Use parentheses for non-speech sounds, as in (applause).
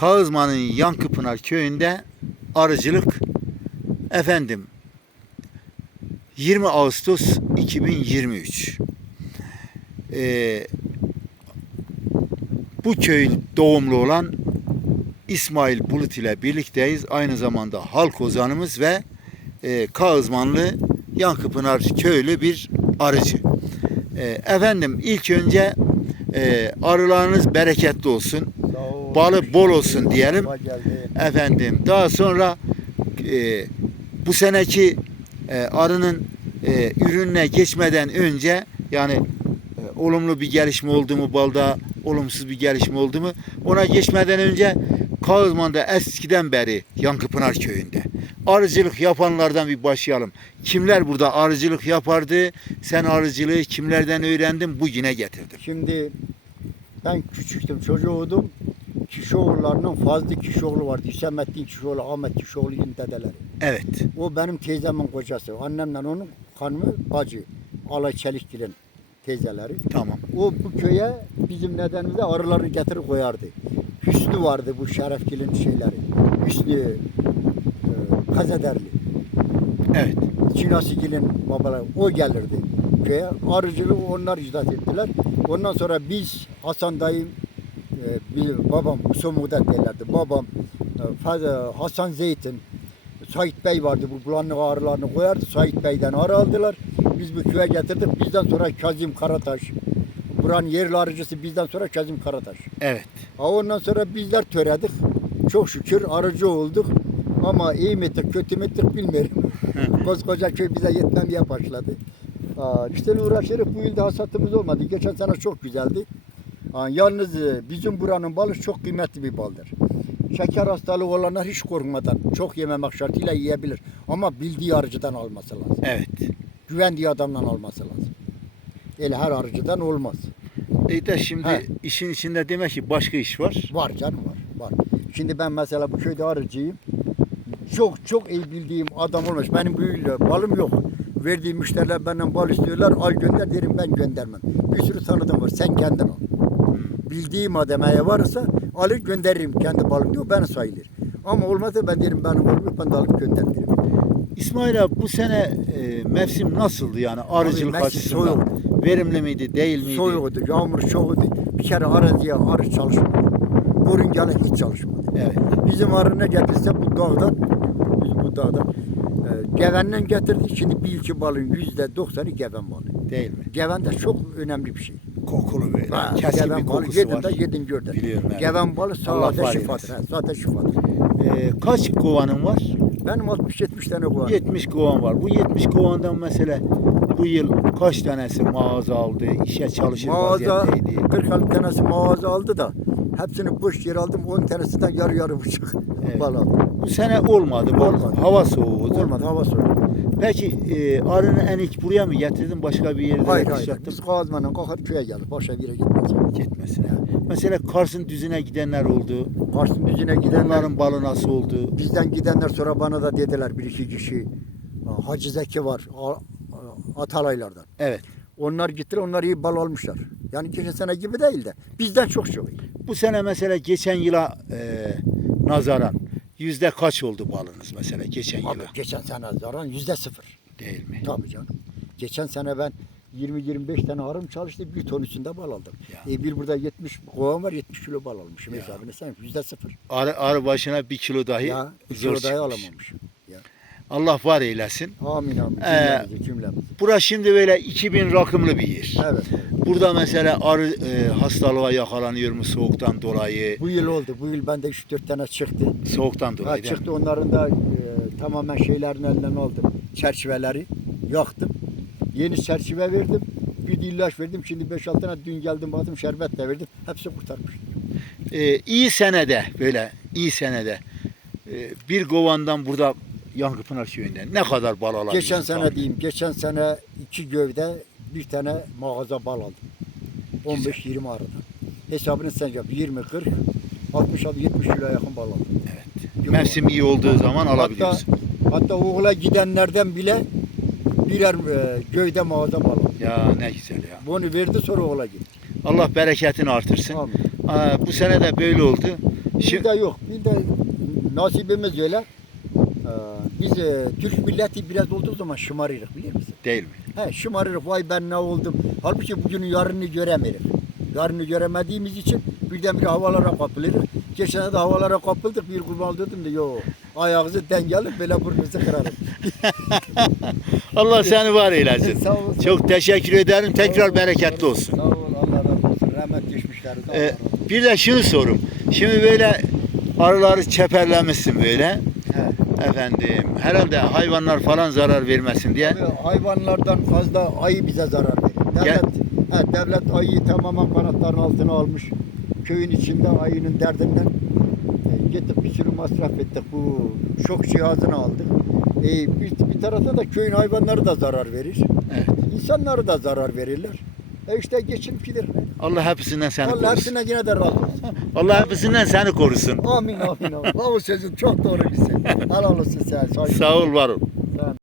Kağızman'ın Yankıpınar köyünde arıcılık efendim 20 Ağustos 2023 Ee, bu köy doğumlu olan İsmail Bulut ile birlikteyiz. Aynı zamanda halk ozanımız ve e, Kağızmanlı Yankıpınar köylü bir arıcı. E, efendim ilk önce e, arılarınız bereketli olsun. Balı bol olsun diyelim. Efendim daha sonra e, bu seneki e, arının e, ürününe geçmeden önce yani e, olumlu bir gelişme oldu mu balda olumsuz bir gelişme oldu mu ona geçmeden önce Kağızman'da eskiden beri Yankıpınar köyünde arıcılık yapanlardan bir başlayalım. Kimler burada arıcılık yapardı? Sen arıcılığı kimlerden öğrendin? Bugüne getirdin. Şimdi ben küçüktüm, çocuğuydum. Kişioğullarının Fazlı Kişioğlu vardı. Hüsamettin Kişioğlu, Ahmet Kişioğlu'nun dedeleri. Evet. O benim teyzemin kocası. Annemle onun hanımı bacı. Alay Çelikgil'in teyzeleri. Tamam. O bu köye bizim nedenimizde arıları getirip koyardı. Hüsnü vardı bu Şerefgil'in şeyleri. Hüsnü e, Kazederli. Evet. Çinasigil'in babaları o gelirdi köye. Arıcılığı onlar icraat ettiler. Ondan sonra biz Hasan dayım, bir babam Somu'da derlerdi. Babam e, Faz- Hasan Zeytin, Sait Bey vardı. Bu bulanık arılarını koyardı. Sait Bey'den arı aldılar. Biz bu köye getirdik. Bizden sonra Kazım Karataş. Buranın yerli arıcısı bizden sonra Kazım Karataş. Evet. Ha ondan sonra bizler töredik. Çok şükür arıcı olduk. Ama iyi mi ettik, kötü mü ettik bilmiyorum. Koskoca köy bize yetmemeye başladı. Aa, işte uğraşırız. Bu yıl da hasatımız olmadı. Geçen sene çok güzeldi. Yalnız e, bizim buranın balı çok kıymetli bir baldır. Şeker hastalığı olanlar hiç korkmadan çok yememek şartıyla yiyebilir. Ama bildiği arıcıdan alması lazım. Evet. Güvendiği adamdan alması lazım. Öyle her arıcıdan olmaz. İyi de şimdi He. işin içinde demek ki başka iş var. Var canım var. Var. Şimdi ben mesela bu köyde arıcıyım. Çok çok iyi bildiğim adam olmuş. Benim böyle balım yok. Verdiğim müşteriler benden bal istiyorlar. Al gönder derim ben göndermem. Bir sürü tanıdım var. Sen kendin al. Bildiğim adamaya varsa alır gönderirim kendi balım diyor ben sayılır. Ama olmazsa ben derim benim balım ben de alıp gönderirim. İsmail abi bu sene e, mevsim nasıldı yani arıcılık mevsim açısından? soğuktu. Verimli miydi, değil miydi? Soğuktu, yağmur çoğuydu. Bir kere arıcıya arı çalışmadı. Burun gelen hiç çalışmadı. Evet. Bizim arı ne getirse bu dağdan, biz bu dağdan e, gevenden getirdik. Şimdi bir iki balın yüzde doksanı geven balı. Değil mi? Geven de çok önemli bir şey. Kokulu böyle. Ha, Keskin bir balı kokusu yedin var. de yedin gördün. Biliyorum, evet. Geven balı Allah sade var şifadır. eylesin. Sade şifadır. E, kaç kovanın var? Benim 60-70 tane kovan. 70 kovan var. Bu 70 kovandan mesela bu yıl kaç tanesi mağaza aldı, işe çalışır Mağaza vaziyetteydi? 40 tanesi mağaza aldı da hepsini boş yer aldım. 10 tanesinden yarı yarı buçuk Evet. bal aldım. Bu sene olmadı. Bu Olmadı. Hava soğuğuydu. Olmadı hava soğuk. Peki e, arını en ilk buraya mı getirdin? Başka bir yerde Hayır hayır. yetiştirdin? Biz Kazman'ın kalkıp köye geldik. Başka bir yere gitmez. Gitmesine. Mesela Kars'ın düzüne gidenler oldu. Kars'ın düzüne gidenler Onların balı nasıl oldu? Bizden gidenler sonra bana da dediler bir iki kişi. Hacı Zeki var Atalaylardan. Evet. Onlar gittiler onlar iyi bal almışlar. Yani geçen sene gibi değil de bizden çok çok iyi. Bu sene mesela geçen yıla e, nazaran yüzde kaç oldu balınız mesela geçen Abi yıla? geçen sene zaran yüzde sıfır. Değil mi? Tabii canım. Geçen sene ben 20-25 tane arım çalıştı bir ton üstünde bal aldım. Ya. E bir burada 70 kovan var 70 kilo bal almışım Ya. hesabını sen yüzde sıfır. Arı, arı başına bir kilo dahi Ya bir zor kilo dahi çıkmış. alamamışım. Allah var eylesin. Amin amin Ee, cümlemizi cümlemizi. Bura şimdi böyle 2000 rakımlı bir yer. Evet. Burada mesela arı e, hastalığa yakalanıyor mu soğuktan dolayı? Bu yıl oldu. Bu yıl bende 3-4 tane çıktı. Soğuktan Ha, dolayı mi? çıktı onların da e, tamamen şeylerin elinden aldım. Çerçeveleri yaktım. Yeni çerçeve verdim. Bir de ilaç verdim. Şimdi 5-6 tane dün geldim baktım şerbet de verdim. Hepsi kurtarmış. Ee, iyi senede böyle iyi senede e, bir kovandan burada Yankıpınar köyünden ne kadar bal alabiliyorsun? Geçen sene tahmin? diyeyim. Geçen sene iki gövde bir tane mağaza bal aldım. 15-20 aradan. Hesabını sen yap. 20-40 60-70 kilo yakın bal aldım. Evet. Mevsim iyi olduğu zaman alabiliyorsun. Hatta, hatta okula gidenlerden bile birer e, gövde mağaza bal aldım. Ya ne güzel ya. Bunu verdi sonra okula gitti. Allah bereketini artırsın. Amin. Aa, bu sene de böyle oldu. Şimdi- Bir de yok. Bir de nasibimiz öyle. Ee, Biz e, Türk milleti biraz olduğu zaman şımarırız bilir misin? Değil mi? He şımarırız vay ben ne oldum. Halbuki bugünün yarını göremeyiz. Yarını göremediğimiz için birdenbire havalara kapılırız. Geçen de havalara kapıldık bir kurban dedim de yo ayağınızı dengelin böyle burnunuzu kırarım. (laughs) Allah seni var eylesin. (laughs) Sağ olasın. Çok teşekkür ederim. Tekrar bereketli olsun. Sağ ol Allah razı olsun. Rahmet düşmüşler. Ee, bir de şunu sorum. Şimdi böyle arıları çeperlemişsin böyle. He. Efendim herhalde hayvanlar falan zarar vermesin diye. Tabii hayvanlardan fazla ayı bize zarar verir. Devlet, Gel. he, devlet ayıyı tamamen kanatların altına almış. Köyün içinde ayının derdinden e, gittik bir sürü masraf ettik. Bu şok cihazını aldık. E, bir, bir tarafta da köyün hayvanları da zarar verir. Evet. İnsanları da zarar verirler. E işte geçinip gider. Allah hepsinden seni Allah korusun. hepsine yine de razı olsun. (laughs) Allah hepsinden seni korusun. Amin amin amin. Bu sözün çok doğru bir şey. Helal olsun sen. Sağ ol var ol.